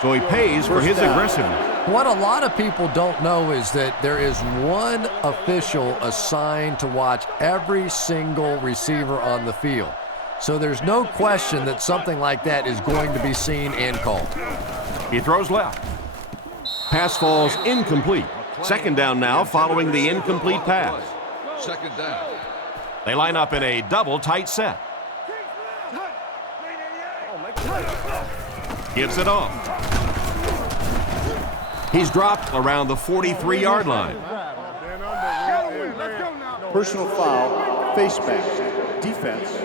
So he pays for his aggressiveness. What a lot of people don't know is that there is one official assigned to watch every single receiver on the field. So there's no question that something like that is going to be seen and called. He throws left. Pass falls incomplete. 2nd down now following the incomplete pass. 2nd down. They line up in a double tight set. Gives it off. He's dropped around the 43-yard line. Personal foul. Face mask. Defense.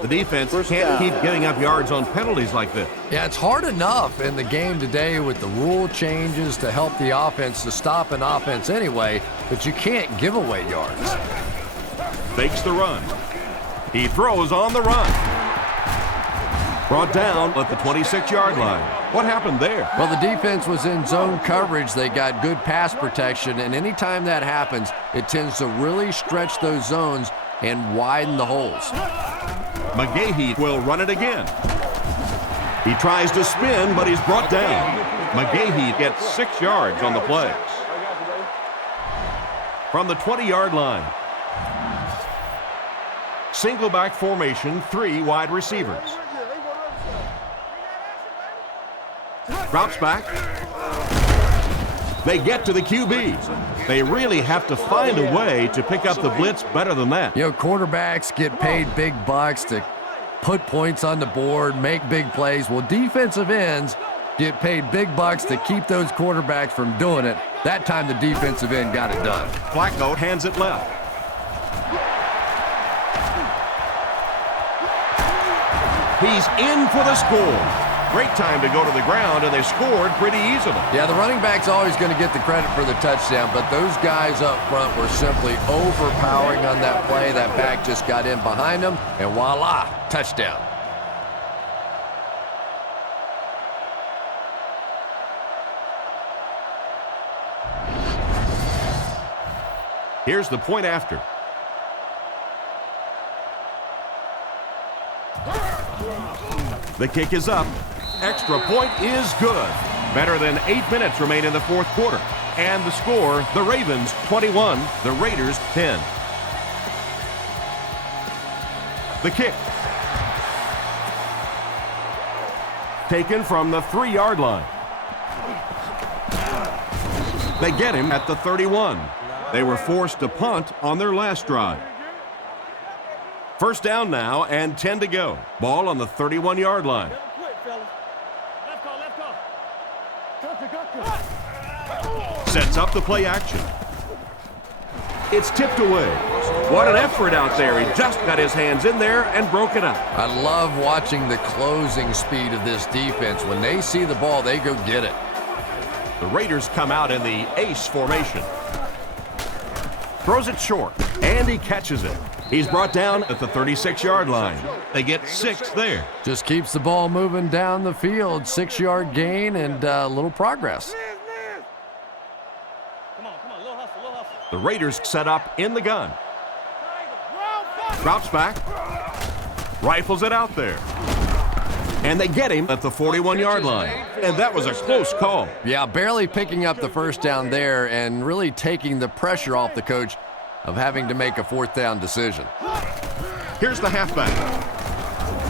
The defense can't keep giving up yards on penalties like this. Yeah, it's hard enough in the game today with the rule changes to help the offense to stop an offense anyway, but you can't give away yards. Fakes the run. He throws on the run. Brought down at the 26-yard line. What happened there? Well, the defense was in zone coverage. They got good pass protection, and anytime that happens, it tends to really stretch those zones and widen the holes. McGahee will run it again. He tries to spin, but he's brought down. McGahee gets 6 yards on the play. From the 20-yard line. Single back formation, 3 wide receivers. Drops back. They get to the QB. They really have to find a way to pick up the blitz better than that. You know, quarterbacks get paid big bucks to put points on the board, make big plays. Well, defensive ends get paid big bucks to keep those quarterbacks from doing it. That time the defensive end got it done. Flacco hands it left. He's in for the score. Great time to go to the ground, and they scored pretty easily. Yeah, the running back's always going to get the credit for the touchdown, but those guys up front were simply overpowering on that play. That back just got in behind them, and voila, touchdown. Here's the point after. The kick is up. Extra point is good. Better than 8 minutes remain in the fourth quarter. And the score, the Ravens 21, the Raiders 10. The kick. Taken from the 3-yard line. They get him at the 31. They were forced to punt on their last drive. First down now and 10 to go. Ball on the 31-yard line. Sets up the play action. It's tipped away. What an effort out there. He just got his hands in there and broke it up. I love watching the closing speed of this defense. When they see the ball, they go get it. The Raiders come out in the ace formation. Throws it short, and he catches it. He's brought down at the 36-yard line. They get 6 there. Just keeps the ball moving down the field. 6-yard gain and a little progress. Come on, little hustle. The Raiders set up in the gun. Drops back. Rifles it out there. And they get him at the 41-yard line. And that was a close call. Yeah, barely picking up the first down there and really taking the pressure off the coach of having to make a fourth down decision. Here's the halfback.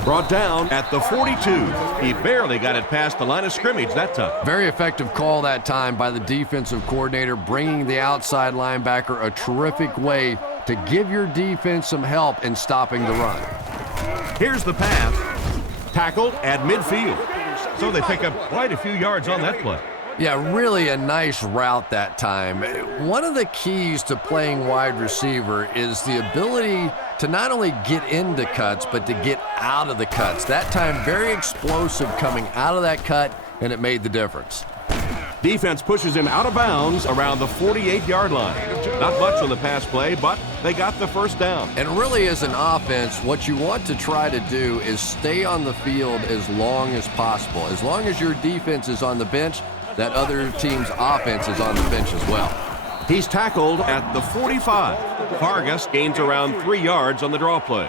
Brought down at the 42. He barely got it past the line of scrimmage that time. Very effective call that time by the defensive coordinator, bringing the outside linebacker a terrific way to give your defense some help in stopping the run. Here's the pass. Tackled at midfield. So they pick up quite a few yards on that play. Yeah, really a nice route that time. One of the keys to playing wide receiver is the ability to not only get into cuts, but to get out of the cuts. That time, very explosive coming out of that cut, and it made the difference. Defense pushes him out of bounds around the 48-yard line. Not much on the pass play, but they got the first down. And really, as an offense, what you want to try to do is stay on the field as long as possible. As long as your defense is on the bench, that other team's offense is on the bench as well. He's tackled at the 45. Vargas gains around 3 yards on the draw play.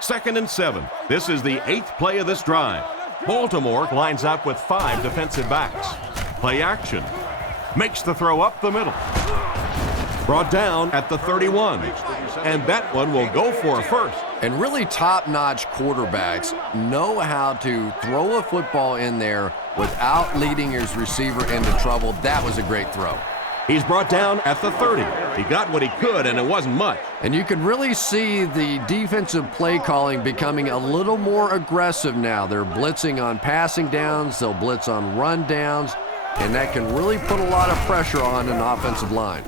2nd and 7. This is the 8th play of this drive. Baltimore lines up with 5 defensive backs. Play action. Makes the throw up the middle. Brought down at the 31. And that one will go for a first. And really top-notch quarterbacks know how to throw a football in there without leading his receiver into trouble. That was a great throw. He's brought down at the 30. He got what he could, and it wasn't much. And you can really see the defensive play calling becoming a little more aggressive now. They're blitzing on passing downs, they'll blitz on run downs, and that can really put a lot of pressure on an offensive line.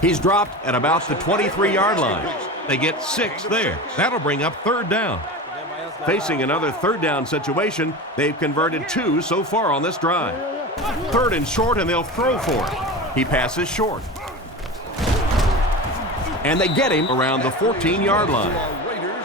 He's dropped at about the 23-yard line. They get 6 there. That'll bring up 3rd down. Facing another 3rd down situation, they've converted 2 so far on this drive. 3rd and short, and they'll throw for it. He passes short. And they get him around the 14-yard line.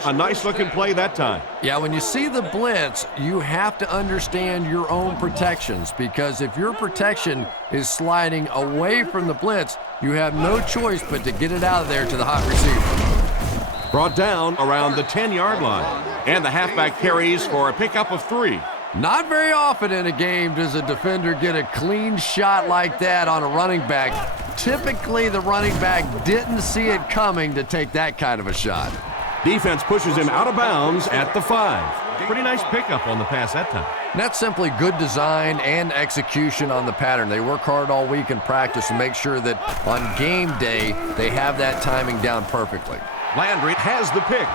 A nice-looking play that time. Yeah, when you see the blitz, you have to understand your own protections, because if your protection is sliding away from the blitz, you have no choice but to get it out of there to the hot receiver. Brought down around the 10-yard line. And the halfback carries for a pickup of 3. Not very often in a game does a defender get a clean shot like that on a running back. Typically, the running back didn't see it coming to take that kind of a shot. Defense pushes him out of bounds at the 5. Pretty nice pickup on the pass that time. And that's simply good design and execution on the pattern. They work hard all week in practice to make sure that on game day, they have that timing down perfectly. Landry has the pick.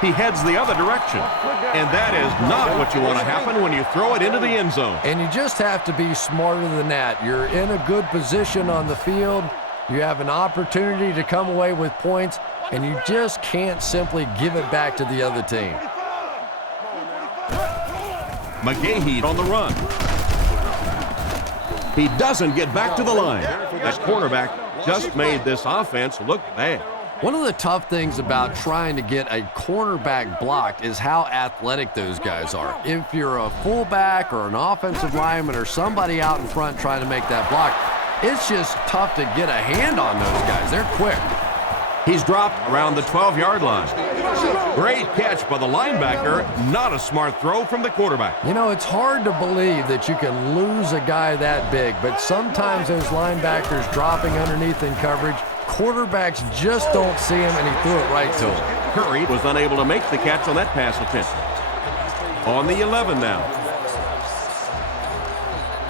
He heads the other direction. And that is not what you want to happen when you throw it into the end zone. And you just have to be smarter than that. You're in a good position on the field. You have an opportunity to come away with points, and you just can't simply give it back to the other team. McGahee on the run. He doesn't get back to the line. That cornerback just made this offense look bad. One of the tough things about trying to get a cornerback blocked is how athletic those guys are. If you're a fullback or an offensive lineman or somebody out in front trying to make that block, it's just tough to get a hand on those guys. They're quick. He's dropped around the 12-yard line. Great catch by the linebacker. Not a smart throw from the quarterback. You know, it's hard to believe that you can lose a guy that big, but sometimes those linebackers dropping underneath in coverage, quarterbacks just don't see him, and he threw it right to him. Curry was unable to make the catch on that pass attempt. On the 11 now.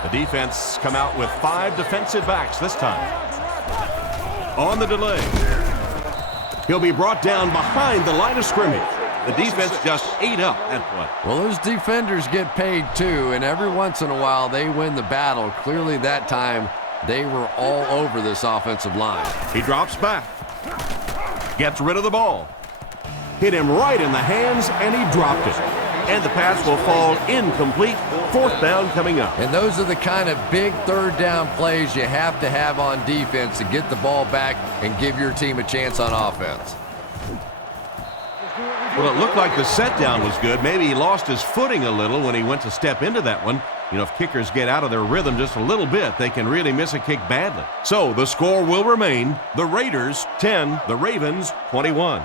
The defense come out with 5 defensive backs this time. On the delay. He'll be brought down behind the line of scrimmage. The defense just ate up that play. Well, those defenders get paid too, and every once in a while they win the battle. Clearly that time they were all over this offensive line. He drops back. Gets rid of the ball. Hit him right in the hands, and he dropped it. And the pass will fall incomplete. 4th down coming up. And those are the kind of big 3rd down plays you have to have on defense to get the ball back and give your team a chance on offense. Well, it looked like the set down was good. Maybe he lost his footing a little when he went to step into that one. You know, if kickers get out of their rhythm just a little bit, they can really miss a kick badly. So the score will remain the Raiders 10, the Ravens 21.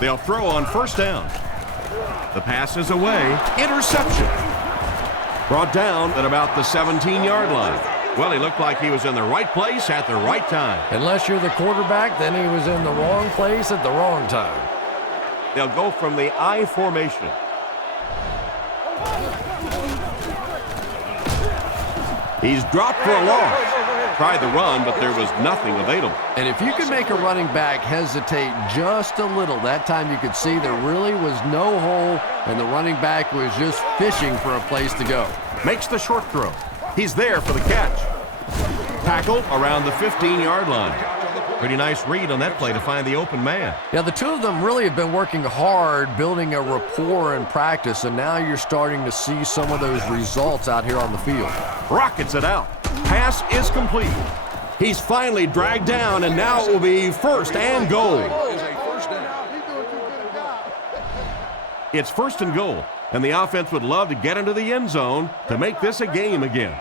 They'll throw on 1st down. The pass is away. Interception. Brought down at about the 17-yard line. Well, he looked like he was in the right place at the right time. Unless you're the quarterback, then he was in the wrong place at the wrong time. They'll go from the I formation. He's dropped for a loss. Tried the run, but there was nothing available. And if you could make a running back hesitate just a little, that time you could see there really was no hole, and the running back was just fishing for a place to go. Makes the short throw. He's there for the catch. Tackle around the 15-yard line. Pretty nice read on that play to find the open man. Yeah, the two of them really have been working hard, building a rapport in practice, and now you're starting to see some of those results out here on the field. Rockets it out. Pass is complete. He's finally dragged down, and now it will be 1st and goal. It's 1st and goal, and the offense would love to get into the end zone to make this a game again.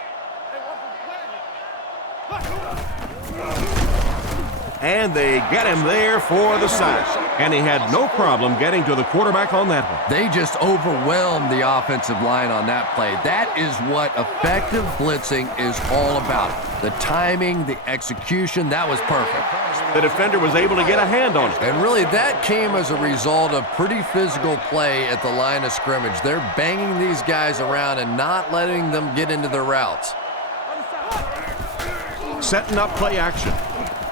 And they get him there for the sack. And he had no problem getting to the quarterback on that one. They just overwhelmed the offensive line on that play. That is what effective blitzing is all about. The timing, the execution, that was perfect. The defender was able to get a hand on it. And really, that came as a result of pretty physical play at the line of scrimmage. They're banging these guys around and not letting them get into their routes. Setting up play action.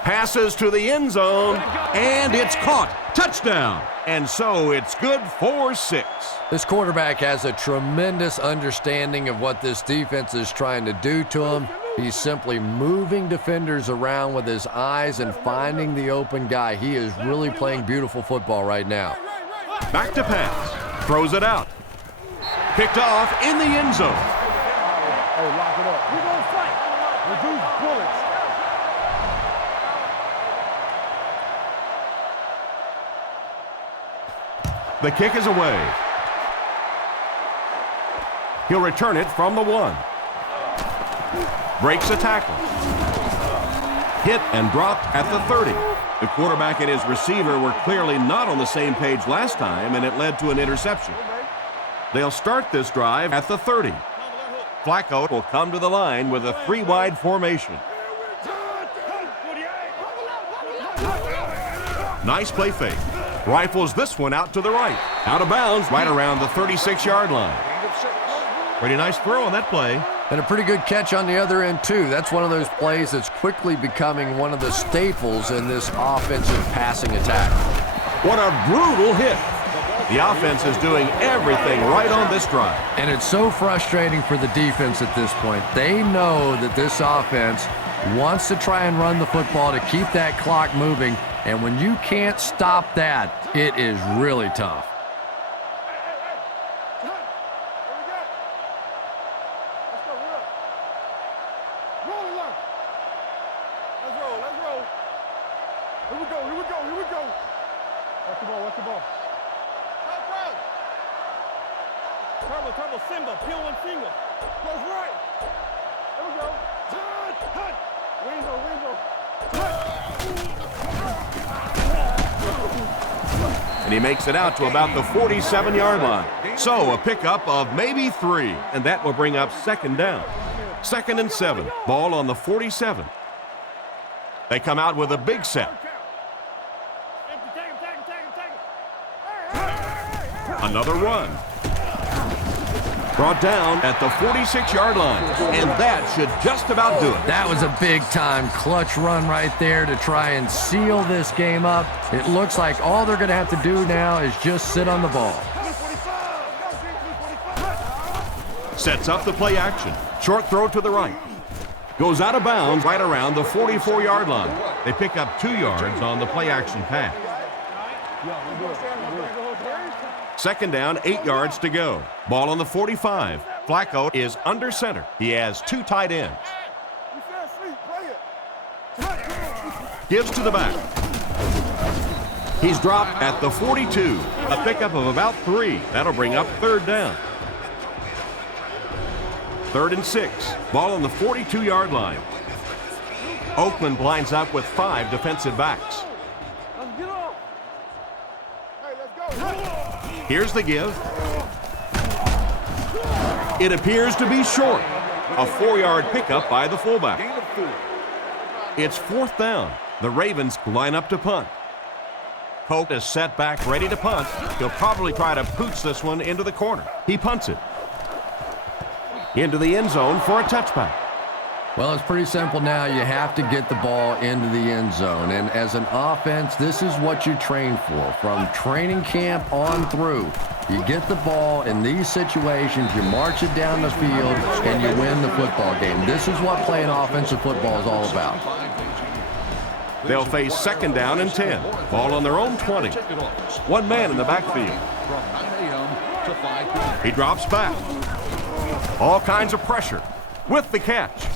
Passes to the end zone, and it's caught. Touchdown. And so it's good for 6. This quarterback has a tremendous understanding of what this defense is trying to do to him. He's simply moving defenders around with his eyes and finding the open guy. He is really playing beautiful football right now. Back to pass. Throws it out. Picked off in the end zone. Oh, lock it up. We're going to fight. Reduce bullets. The kick is away. He'll return it from the 1. Breaks a tackle. Hit and dropped at the 30. The quarterback and his receiver were clearly not on the same page last time, and it led to an interception. They'll start this drive at the 30. Flacco will come to the line with a 3-wide formation. Nice play fake. Rifles this one out to the right. Out of bounds right around the 36-yard line. Pretty nice throw on that play. And a pretty good catch on the other end, too. That's one of those plays that's quickly becoming one of the staples in this offensive passing attack. What a brutal hit. The offense is doing everything right on this drive. And it's so frustrating for the defense at this point. They know that this offense wants to try and run the football to keep that clock moving. And when you can't stop that, it is really tough. Turbo, Simba, peel one finger. Goes right. There we go. Wingo. And he makes it out to about the 47-yard line. So a pickup of maybe 3, and that will bring up second down. 2nd and 7. Ball on the 47. They come out with a big set. Another run. Brought down at the 46-yard line, and that should just about do it. That was a big-time clutch run right there to try and seal this game up. It looks like all they're going to have to do now is just sit on the ball. Sets up the play action. Short throw to the right. Goes out of bounds right around the 44-yard line. They pick up 2 yards on the play action pass. 2nd down, 8 yards to go. Ball on the 45. Flacco is under center. He has 2 tight ends. Gives to the back. He's dropped at the 42. A pickup of about 3. That'll bring up 3rd down. 3rd and 6. Ball on the 42-yard line. Oakland lines up with 5 defensive backs. Here's the give. It appears to be short. A 4-yard pickup by the fullback. It's 4th down. The Ravens line up to punt. Polk is set back, ready to punt. He'll probably try to pooch this one into the corner. He punts it. Into the end zone for a touchback. Well, it's pretty simple now. You have to get the ball into the end zone. And as an offense, this is what you train for. From training camp on through, you get the ball in these situations, you march it down the field, and you win the football game. This is what playing offensive football is all about. They'll face 2nd down and 10. Ball on their own 20. 1 man in the backfield. He drops back. All kinds of pressure with the catch.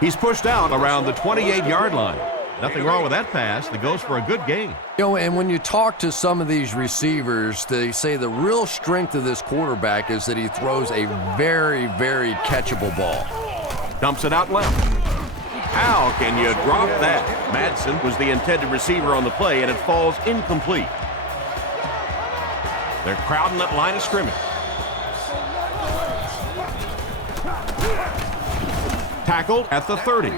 He's pushed out around the 28-yard line. Nothing wrong with that pass. That goes for a good gain. You know, and when you talk to some of these receivers, they say the real strength of this quarterback is that he throws a very, very catchable ball. Dumps it out left. How can you drop that? Madsen was the intended receiver on the play, and it falls incomplete. They're crowding that line of scrimmage. Tackled at the 30.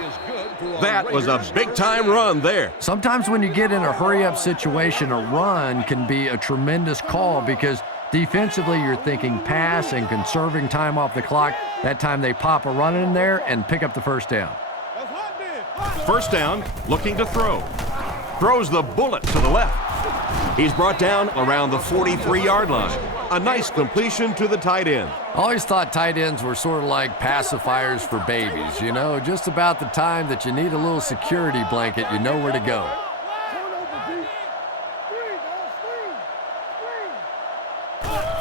That was a big-time run there. Sometimes when you get in a hurry-up situation, a run can be a tremendous call because defensively you're thinking pass and conserving time off the clock. That time they pop a run in there and pick up the 1st down. 1st down, looking to throw. Throws the bullet to the left. He's brought down around the 43-yard line. A nice completion to the tight end. I always thought tight ends were sort of like pacifiers for babies. You know, just about the time that you need a little security blanket, you know where to go.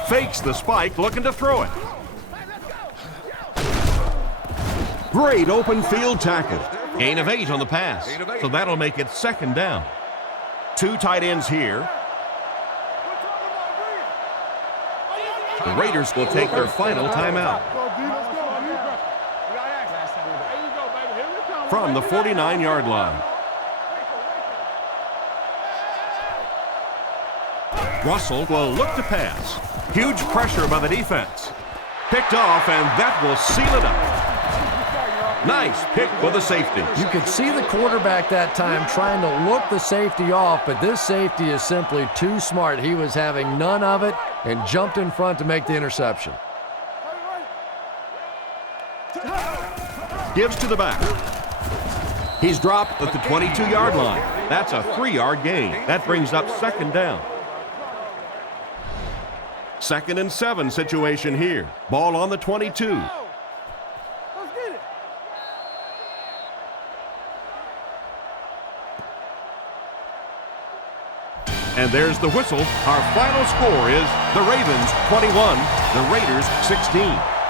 Fakes the spike, looking to throw it. Great open field tackle. Gain of 8 on the pass, so that'll make it 2nd down. 2 tight ends here. The Raiders will take their final timeout. from the 49-yard line. Russell will look to pass. Huge pressure by the defense. Picked off, and that will seal it up. Nice pick for the safety. You could see the quarterback that time trying to look the safety off, but this safety is simply too smart. He was having none of it and jumped in front to make the interception. Gives to the back. He's dropped at the 22-yard line. That's a 3-yard gain. That brings up second down. 2nd and 7 situation here. Ball on the 22. Let's get it. And there's the whistle. Our final score is the Ravens 21, the Raiders 16.